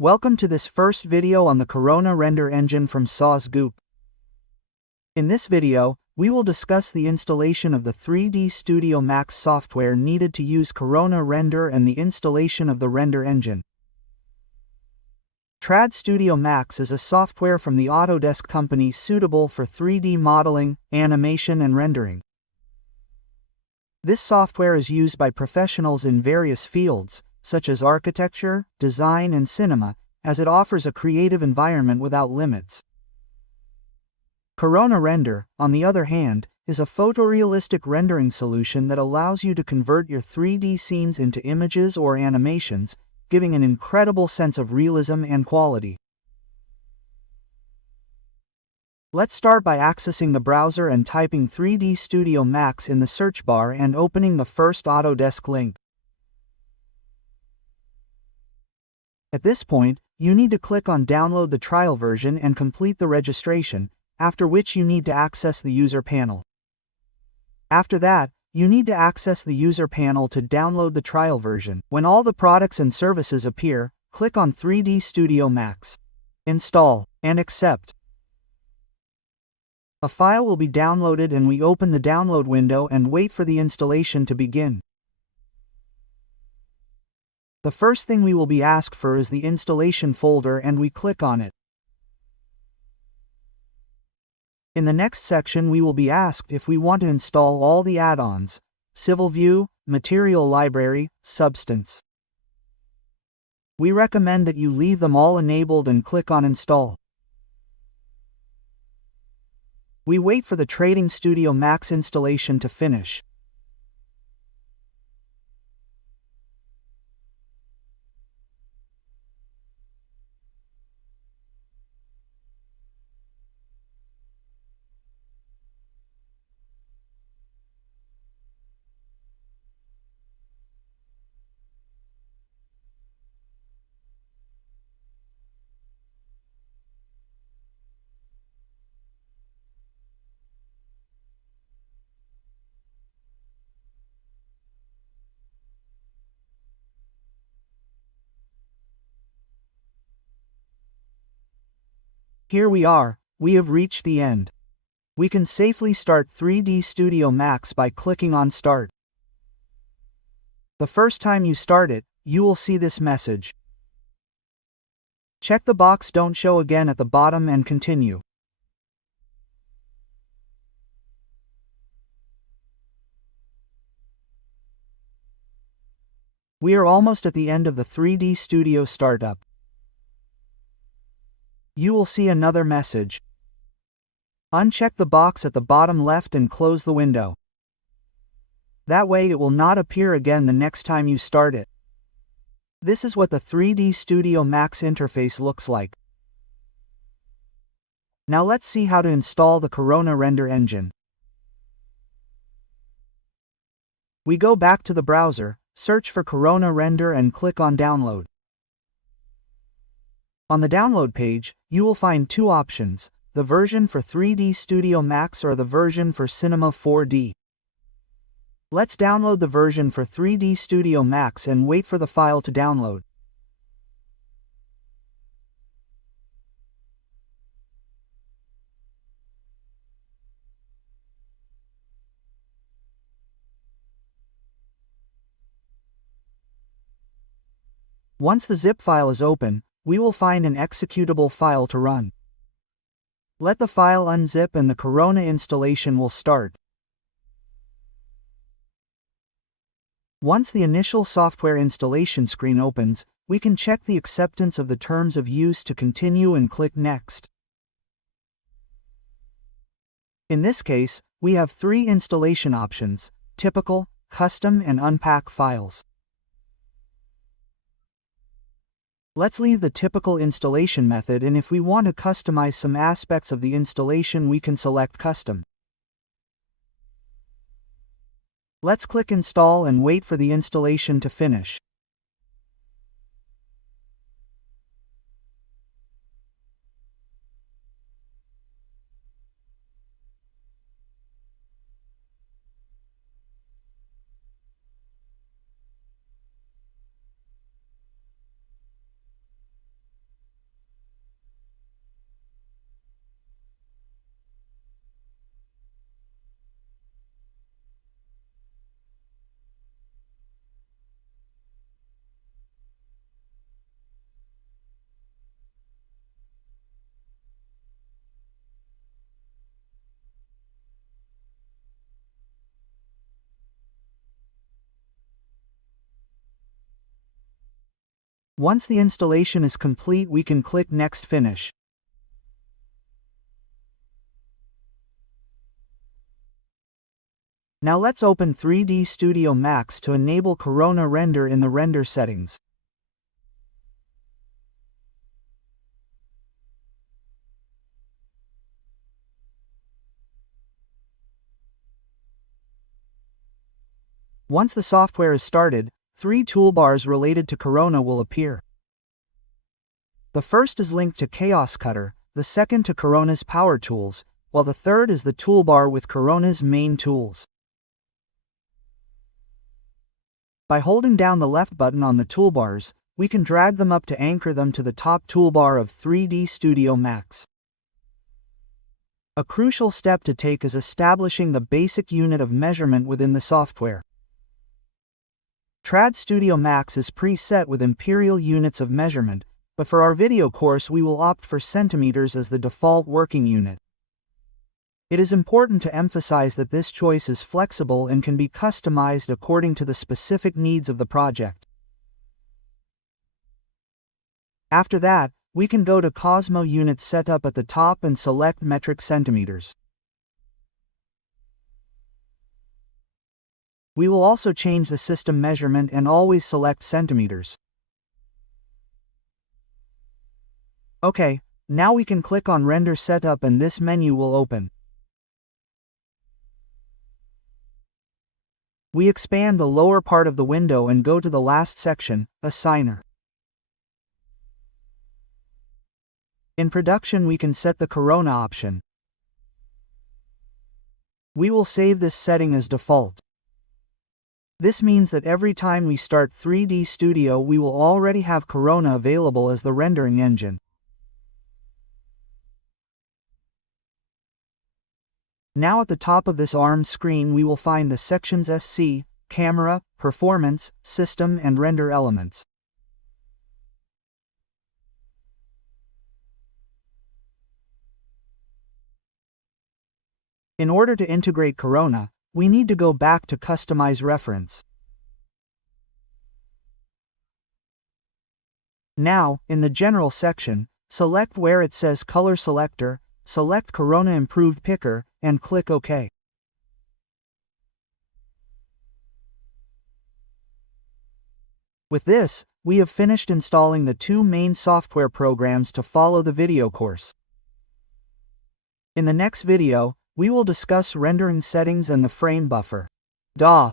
Welcome to this first video on the Corona Render Engine from SAWS Group. In this video, we will discuss the installation of the 3D Studio Max software needed to use Corona Render and the installation of the render engine. CAD Studio Max is a software from the Autodesk company suitable for 3D modeling, animation and rendering. This software is used by professionals in various fields, such as architecture, design and cinema, as it offers a creative environment without limits. Corona Render, on the other hand, is a photorealistic rendering solution that allows you to convert your 3D scenes into images or animations, giving an incredible sense of realism and quality. Let's start by accessing the browser and typing 3D Studio Max in the search bar and opening the first Autodesk link. At this point, you need to click on Download the trial version and complete the registration, after which you need to access the user panel. After that, you need to access the user panel to download the trial version. When all the products and services appear, click on 3D Studio Max. Install, and accept. A file will be downloaded and we open the download window and wait for the installation to begin. The first thing we will be asked for is the installation folder and we click on it. In the next section we will be asked if we want to install all the add-ons: Civil View, Material Library, Substance. We recommend that you leave them all enabled and click on Install. We wait for the Trading Studio Max installation to finish. Here we are, we have reached the end. We can safely start 3D Studio Max by clicking on Start. The first time you start it, you will see this message. Check the box Don't Show again at the bottom and continue. We are almost at the end of the 3D Studio startup. You will see another message. Uncheck the box at the bottom left and close the window. That way it will not appear again the next time you start it. This is what the 3D Studio Max interface looks like. Now let's see how to install the Corona Render Engine. We go back to the browser, search for Corona Render and click on Download. On the download page, you will find two options: the version for 3D Studio Max or the version for Cinema 4D. Let's download the version for 3D Studio Max and wait for the file to download. Once the zip file is open, we will find an executable file to run. Let the file unzip and the Corona installation will start. Once the initial software installation screen opens, we can check the acceptance of the terms of use to continue and click Next. In this case, we have three installation options: Typical, Custom and Unpack files. Let's leave the typical installation method, and if we want to customize some aspects of the installation we can select Custom. Let's click Install and wait for the installation to finish. Once the installation is complete, we can click Next Finish. Now let's open 3D Studio Max to enable Corona Render in the render settings. Once the software is started, 3 toolbars related to Corona will appear. The first is linked to Chaos Cutter, the second to Corona's Power Tools, while the third is the toolbar with Corona's main tools. By holding down the left button on the toolbars, we can drag them up to anchor them to the top toolbar of 3D Studio Max. A crucial step to take is establishing the basic unit of measurement within the software. Trad Studio Max is preset with imperial units of measurement, but for our video course we will opt for centimeters as the default working unit. It is important to emphasize that this choice is flexible and can be customized according to the specific needs of the project. After that, we can go to Cosmo Unit Setup at the top and select Metric Centimeters. We will also change the system measurement and always select centimeters. Okay, now we can click on Render Setup and this menu will open. We expand the lower part of the window and go to the last section, Assigner. In production we can set the Corona option. We will save this setting as default. This means that every time we start 3D Studio we will already have Corona available as the rendering engine. Now at the top of this ARM screen we will find the sections SC, Camera, Performance, System and Render Elements. In order to integrate Corona, we need to go back to Customize Reference. Now, in the General section, select where it says Color Selector, select Corona Improved Picker, and click OK. With this, we have finished installing the 2 main software programs to follow the video course. In the next video, we will discuss rendering settings and the frame buffer. DAW.